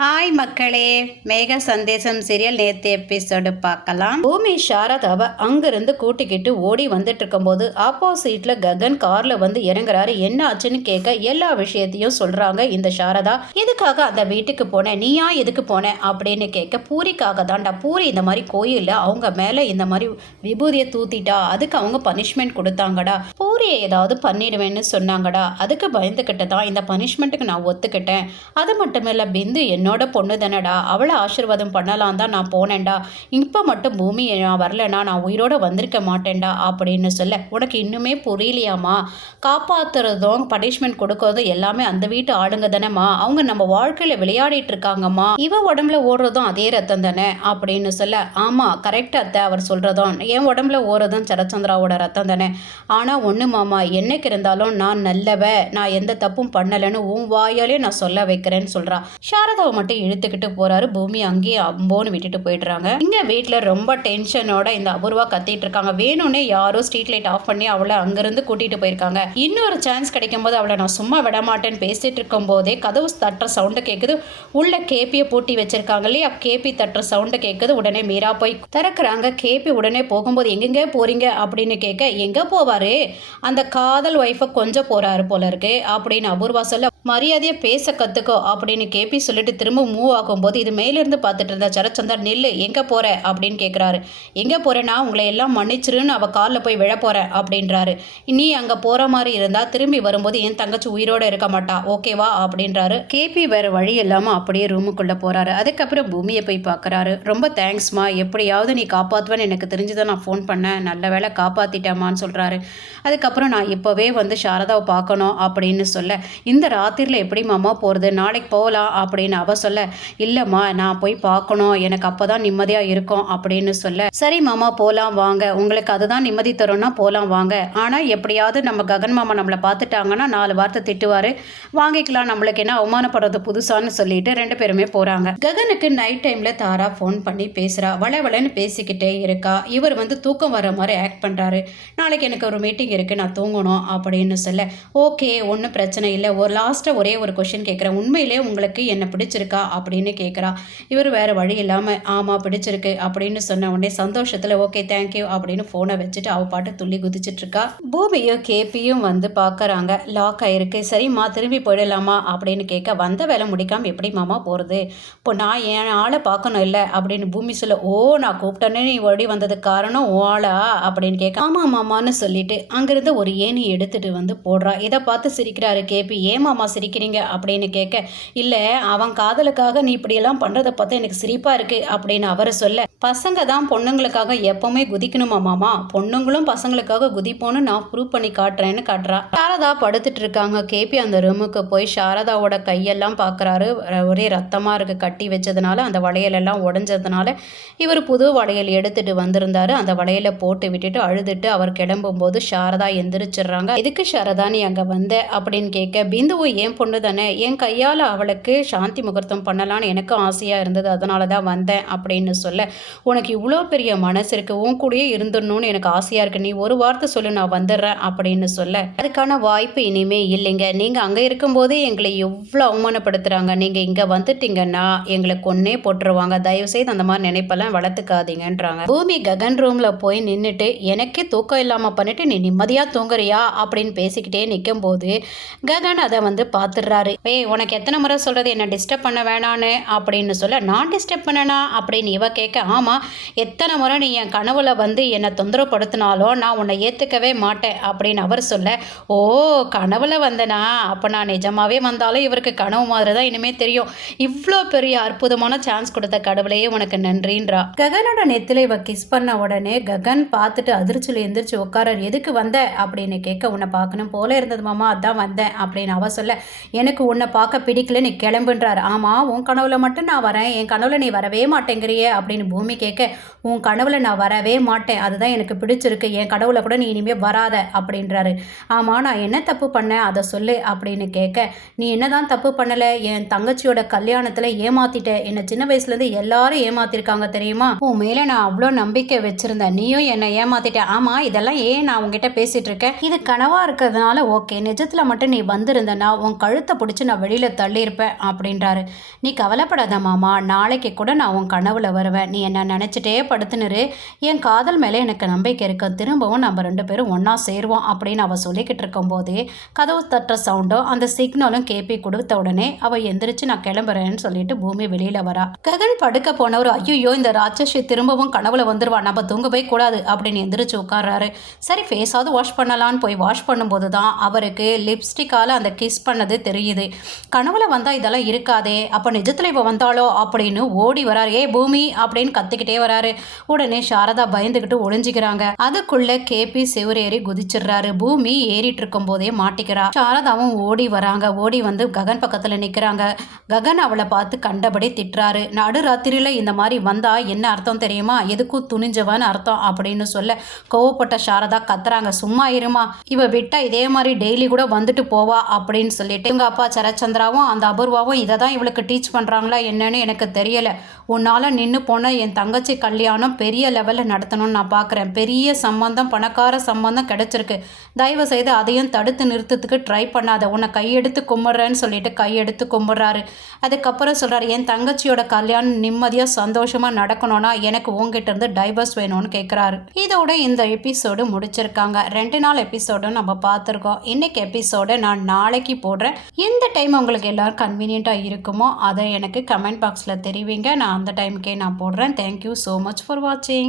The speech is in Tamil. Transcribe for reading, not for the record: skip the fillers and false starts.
ஹாய் மக்களே, மேக சந்தேசம் சீரியல் நேற்று எபிசோடு பார்க்கலாம். பூமி சாரதாவை அங்கிருந்து கூட்டிக்கிட்டு ஓடி வந்துட்டு இருக்கும்போது ஆப்போசிட்ல ககன் கார்ல வந்து இறங்குறாரு. என்ன ஆச்சுன்னு கேட்க எல்லா விஷயத்தையும் சொல்றாங்க. இந்த சாரதா எதுக்காக அந்த வீட்டுக்கு போனேன், நீயா எதுக்கு போனேன் அப்படின்னு கேட்க, பூரிக்காக தான்டா. பூரி இந்த மாதிரி கோயிலில் அவங்க மேலே இந்த மாதிரி விபூதியை தூத்திட்டா, அதுக்கு அவங்க பனிஷ்மெண்ட் கொடுத்தாங்கடா. பூரியை ஏதாவது பண்ணிடுவேன்னு சொன்னாங்கடா, அதுக்கு பயந்துக்கிட்டு தான் இந்த பனிஷ்மெண்ட்டுக்கு நான் ஒத்துக்கிட்டேன். அது மட்டும் இல்லை, பிந்து என்னோட பொண்ணு தானடா, அவளை ஆசீர்வாதம் பண்ணலாம் தான் நான் போனேன்டா. இப்போ மட்டும் பூமி நான் வரலனா நான் உயிரோட வந்திருக்க மாட்டேன்டா அப்படின்னு சொல்ல, உனக்கு இன்னுமே புரியலையாமா? காப்பாற்றுறதும் பனிஷ்மெண்ட் கொடுக்கறதும் எல்லாமே அந்த வீட்டு ஆளுங்க தானேம்மா. அவங்க நம்ம வாழ்க்கையில் விளையாடிட்டு இருக்காங்கம்மா. இவ உடம்புல ஓடுறதும் அதே ரத்தம் தானே அப்படின்னு சொல்ல, ஆமாம் கரெக்ட் அத்தை, அவர் சொல்கிறதும் என் உடம்புல ஓடுறதும் சரச்சந்திராவோட ரத்தம் தானே. ஆனால் ஒன்று மாமா, என்னைக்கு இருந்தாலும் நான் நல்லவ, நான் எந்த தப்பும் பண்ணலைன்னு உன் வாயாலே நான் சொல்ல வைக்கிறேன்னு சொல்கிறா. சாரதாவை மட்டும் இழுத்துக்கிட்டு போறாரு. பூமி அங்கேயே அம்போன்னு விட்டுட்டு போயிடுறாங்க. இங்க வீட்டுல ரொம்ப டென்ஷனோட இந்த அபூர்வா கத்திட்டு இருக்காங்க. வேணும்னே யாரோ ஸ்ட்ரீட் லைட் ஆஃப் பண்ணி அவளை அங்கிருந்து கூட்டிட்டு போயிருக்காங்க. இன்னொரு சான்ஸ் கிடைக்கும் போது அவளை நான் சும்மா விட மாட்டேன்னு பேசிட்டு இருக்கும் போதே கதவு தட்டுற சவுண்டு கேட்குது. உள்ள கேபியை பூட்டி வச்சிருக்காங்க இல்லையா, கேபி தட்டுற சவுண்டு கேட்குது. உடனே மீரா போய் திறக்கிறாங்க. கேபி உடனே போகும்போது எங்கெங்க போறீங்க அப்படின்னு கேட்க, எங்க போவாரு, அந்த காதல் ஒய்ஃபை கொஞ்சம் போறாரு போல இருக்கு அப்படின்னு அபூர்வா சொல்ல, மரியாதையை பேச கத்துக்கோ அப்படின்னு கேபி சொல்லிட்டு திரும்ப மூவ் ஆகும்போது இது மேலிருந்து பார்த்துட்டு இருந்தா சரச்சந்தர், நில்லு, எங்கே போகிற அப்படின்னு கேட்குறாரு. எங்கே போகிறேன்னா உங்களை எல்லாம் மன்னிச்சிருன்னு அவள் காலில் போய் விழ போகிறேன் அப்படின்றாரு. நீ அங்கே போகிற மாதிரி இருந்தால் திரும்பி வரும்போது என் தங்கச்சி உயிரோடு இருக்க மாட்டா, ஓகேவா அப்படின்றாரு. கேபி வேறு வழி இல்லாமல் அப்படியே ரூமுக்குள்ளே போகிறாரு. அதுக்கப்புறம் பூமியை போய் பார்க்குறாரு. ரொம்ப தேங்க்ஸ்மா, எப்படியாவது நீ காப்பாற்றுவேன்னு எனக்கு தெரிஞ்சுதான் நான் ஃபோன் பண்ணேன், நல்ல வேலை காப்பாற்றிட்டேம்மான்னு சொல்கிறாரு. அதுக்கப்புறம் நான் இப்போவே வந்து சாரதாவை பார்க்கணும் அப்படின்னு சொல்ல, இந்த ராத்திரியில் எப்படி மாமா போகிறது, நாளைக்கு போகலாம் அப்படின்னு அவ சொல்ல, இல்லைம்மா நான் போய் பார்க்கணும், எனக்கு அப்போ தான் நிம்மதியாக இருக்கும் அப்படின்னு சொல்ல, சரி மாமா போகலாம் வாங்க, உங்களுக்கு அதுதான் நிம்மதி தரும்னா போகலாம் வாங்க, ஆனால் எப்படியாவது நம்ம ககன் மாமா நம்மளை பார்த்துட்டாங்கன்னா 4 வார்த்தை திட்டுவார், வாங்கிக்கலாம், நம்மளுக்கு என்ன அவமானப்படுறது புதுசான்னு சொல்லிட்டு 2 பேருமே போகிறாங்க. ககனுக்கு நைட் டைமில் தாரா ஃபோன் பண்ணி பேசுகிறா. வளவளன்னு பேசிக்கிட்டே இருக்கா. இவர் வந்து தூக்கம் வர மாதிரி ஆக்ட் பண்ணுறாரு. நாளைக்கு எனக்கு ஒரு மீட்டிங் இருக்குது, நான் தூங்கணும் அப்படின்னு சொல்ல, ஓகே ஒன்றும் பிரச்சனை இல்லை, ஒரு லாஸ்ட்டாக ஒரே ஒரு கொஷின் கேட்குறேன், உண்மையிலே உங்களுக்கு என்ன பிடிச்சிருக்கா அப்படின்னு கேட்குறா. இவர் வேறு வழி இல்லாமல் ஆமாம் பிடிச்சிருக்கு அப்படின்னு சொன்ன உடனே சந்தோஷத்தில் ஓகே தேங்க்யூ அப்படின்னு ஃபோனை வச்சுட்டு அவள் பாட்டு துள்ளி குதிச்சிட்ருக்கா. பூமியும் கேபியும் வந்து பார்க்குறாங்க. லாக் ஆகிருக்கு. சரிம்மா திரும்பி போயிடலாமா அப்படின்னு கேட்க, வந்த வேலை முடிக்காமல் எப்படி மாமா போகிறது, இப்போ நான் என் ஆளை பார்க்கணும் இல்லை அப்படின்னு பூமி சொல்ல, ஓ நான் கூப்பிட்டேன்னே நீ ஓடி வந்ததுக்கு காரணம் ஓ ஆளா அப்படின்னு கேட்க, ஆமாம் மாமான்னு சொல்லிட்டு அங்கேருந்து ஒரு ஏணி எடுத்துகிட்டு வந்து போடுறா. இதை பார்த்து சிரிக்கிறாரு கேபி. ஏன் மாமா சிரிக்கிறீங்க அப்படின்னு கேட்க, இல்லை அவன் காதலுக்காக நீ இப்படியெல்லாம் பண்ணுறதை பார்த்தா எனக்கு சிரிப்பாக இருக்குது அப்படின்னு அவர் சொல்ல, பசங்க தான் பொண்ணுங்களுக்காக எப்போவுமே குதிக்கணுமா மாமா, பொண்ணுங்களும் பசங்களுக்காக குதிப்போன்னு நான் ப்ரூவ் பண்ணி காட்டுறேன்னு காட்டுறா. சாரதா படுத்துட்டு இருக்காங்க. கேபி அந்த ரூமுக்கு போய் சாரதாவோட கையெல்லாம் பார்க்குறாரு. ஒரே ரத்தமாக இருக்குது, கட்டி வச்சதுனால அந்த வளையலெல்லாம் உடஞ்சதுனால இவர் புது வளையல் எடுத்துகிட்டு வந்திருந்தாரு. அந்த வளையலை போட்டு விட்டுட்டு அழுதுட்டு அவர் கிளம்பும்போது சாரதா எந்திரிச்சிடுறாங்க. எதுக்கு சாரதா நீ அங்கே வந்த அப்படின்னு கேட்க, பிந்துவும் என் பொண்ணு தானே, என் கையால் அவளுக்கு சாந்தி முகூர்த்தம் பண்ணலான்னு எனக்கும் ஆசையாக இருந்தது, அதனால தான் வந்தேன் அப்படின்னு சொல்ல, உனக்கு இவ்வளோ பெரிய மனசு இருக்குது, உன் கூடயே இருந்துடணும்னு எனக்கு ஆசையாக இருக்குது, நீ ஒரு வார்த்தை சொல்லு நான் வந்துடுறேன் அப்படின்னு சொல்ல, அதுக்கான வாய்ப்பு இனிமே இல்லைங்க, நீங்கள் அங்கே இருக்கும்போதே எங்களை எவ்வளோ அவமானப்படுத்துகிறாங்க, நீங்கள் இங்கே வந்துட்டீங்கன்னா எங்களை கொன்னே போட்டுருவாங்க, தயவுசெய்து அந்த மாதிரி நினைப்பெல்லாம் வளர்த்துக்காதீங்கன்றாங்க. பூமி ககன் ரூமில் போய் நின்றுட்டு எனக்கே தூக்கம் இல்லாமல் பண்ணிட்டு நீ நிம்மதியாக தூங்குறியா அப்படின்னு பேசிக்கிட்டே நிற்கும் போது ககன் அதை வந்து பார்த்துடுறாரு. உனக்கு எத்தனை முறை சொல்கிறது என்னை டிஸ்டர்ப் பண்ண வேணான்னு அப்படின்னு சொல்ல, நான் டிஸ்டர்ப் பண்ணனா அப்படின்னு இவ கேட்க, ஆமாம் எத்தனை முறை நீ என் கனவுல வந்து என்னை தொந்தரவுப்படுத்தினாலும் நான் உன்னை ஏற்றுக்கவே மாட்டேன் அப்படின்னு அவர் சொல்ல, ஓ கனவுல வந்தனா, அப்போ நான் நிஜமாவே வந்தாலும் இவருக்கு கனவு மாதிரி தான் இனிமேல் தெரியும், இவ்வளோ பெரிய அற்புதமான சான்ஸ் கொடுத்த கடவுளையே உனக்கு நன்றின்றா. ககனோட நெத்தில இவ கிஸ் பண்ண உடனே ககன் பார்த்துட்டு அதிர்ச்சியில் எந்திரிச்சு உட்காரார். எதுக்கு வந்த அப்படின்னு கேட்க, உன்னை பார்க்கணும் போல இருந்தது மாமா, அதான் வந்தேன் அப்படின்னு அவ சொல்ல, எனக்கு உன்னை பார்க்க பிடிக்கல, நீ கிளம்புன்றார். ஆமாம் உன் கனவுல மட்டும் நான் வரேன், என் கனவுல நீ வரவே மாட்டேங்கிறியே அப்படின்னு பூமி பூமி கேட்க, உன் கனவுல நான் வரவே மாட்டேன், அதுதான் எனக்கு பிடிச்சிருக்கு, என் கனவுல கூட நீ இனிமேல் வராத அப்படின்றாரு. ஆமாம், நான் என்ன தப்பு பண்ணேன் அதை சொல்லு அப்படின்னு கேட்க, நீ என்னதான் தப்பு பண்ணலை, என் தங்கச்சியோட கல்யாணத்தில் ஏமாத்திட்ட, என்னை சின்ன வயசுலேருந்து எல்லாரும் ஏமாத்திருக்காங்க தெரியுமா, உன் மேலே நான் அவ்வளோ நம்பிக்கை வச்சுருந்தேன், நீயும் என்னை ஏமாத்திட்டேன். ஆமாம், இதெல்லாம் ஏன் நான் உங்ககிட்ட பேசிகிட்டு இருக்கேன், இது கனவாக இருக்கிறதுனால ஓகே, நிஜத்தில் மட்டும் நீ வந்திருந்தனா உன் கழுத்தை பிடிச்சி நான் வெளியில் தள்ளியிருப்பேன் அப்படின்றாரு. நீ கவலைப்படாத மாமா, நாளைக்கு கூட நான் உன் கனவுல வருவேன், நீ என்ன நினச்சிட்டே படுத்துனுரு, என் காதல் மேலே எனக்கு நம்பிக்கை இருக்கு, திரும்பவும் நம்ம 2 பேரும் ஒன்றா சேருவோம் அப்படின்னு அவள் சொல்லிக்கிட்டு இருக்கும்போதே கதவு தட்டுற சவுண்டும் அந்த சிக்னலும் கேபி கொடுத்த உடனே அவள் எந்திரிச்சு நான் கிளம்புறேன்னு சொல்லிட்டு பூமி வெளியில் வரா. ககன் படுக்க போனவர், ஐயோ இந்த ராட்சசி திரும்பவும் கனவுல வந்துருவா, நம்ம தூங்கவே கூடாது அப்படின்னு எந்திரிச்சு உட்கார்றாரு. சரி ஃபேஸாவது வாஷ் பண்ணலான்னு போய் வாஷ் பண்ணும்போது தான் அவருக்கு லிப்ஸ்டிக்கால் அந்த கிஸ் பண்ணது தெரியுது. கனவுல வந்தால் இதெல்லாம் இருக்காதே, அப்போ நிஜத்தில் இவ வந்தாலோ அப்படின்னு ஓடி வராரு. ஏ பூமி அப்படின்னு கத்திக்கிட்டே வராரு. உடனே சாரதா பயந்துக்கிட்டு ஒளிஞ்சிக்கிறாங்க. அதுக்குள்ள கேபி செவரேறி குதிச்சிடுறாரு. பூமி ஏறிட்டு இருக்கும் போதே மாட்டிக்கிறா. சாரதாவும் ஓடி வராங்க. ஓடி வந்து ககன் பக்கத்தில் நிற்கிறாங்க. ககன் அவளை பார்த்து கண்டபடி திட்டுறாரு. நடுராத்திரியில் இந்த மாதிரி வந்தா என்ன அர்த்தம் தெரியுமா, எதுக்கும் துணிஞ்சவன்னு அர்த்தம் அப்படின்னு சொல்ல கோவப்பட்ட சாரதா கத்துறாங்க, சும்மா இருமா, இவ விட்டா இதே மாதிரி டெய்லி கூட வந்துட்டு போவா அப்படின்னு சொல்லிட்டு இவங்க அப்பா சரச்சந்திராவும் அந்த அபூர்வாவும் இதை தான் இவளுக்கு டீச் பண்ணுறாங்களா என்னன்னு எனக்கு தெரியலை. உன்னால் நின்று போன என் தங்கச்சி கல்யாணம் பெரிய லெவலில் நடத்தணும்னு நான் பார்க்குறேன். பெரிய சம்பந்தம், பணக்கார சம்பந்தம் கிடச்சிருக்கு. தயவு செய்து அதையும் தடுத்து நிறுத்தத்துக்கு ட்ரை பண்ணாத, உன்னை கையெடுத்து கும்பிட்றேன்னு சொல்லிட்டு கையெடுத்து கும்பிட்றாரு. அதுக்கப்புறம் சொல்கிறாரு, என் தங்கச்சியோட கல்யாணம் நிம்மதியாக சந்தோஷமாக நடக்கணும்னா எனக்கு உங்ககிட்ட இருந்து டைவர்ஸ் வேணும்னு கேட்குறாரு. இதோட இந்த எபிசோடு முடிச்சிருக்காங்க. 2 நாள் எபிசோடும் நம்ம பார்த்துருக்கோம். இன்னைக்கு எபிசோடை நான் நாளைக்கு போடுறேன். எந்த டைம் உங்களுக்கு எல்லோரும் கன்வீனியண்ட்டாக இருக்குமோ அதை எனக்கு கமெண்ட் பாக்ஸில் தெரிவிங்க. நான் அந்த டைமுக்கே நான் போடுறேன். தேங்க்யூ ஸோ மச் ஃபார் வாட்சிங்.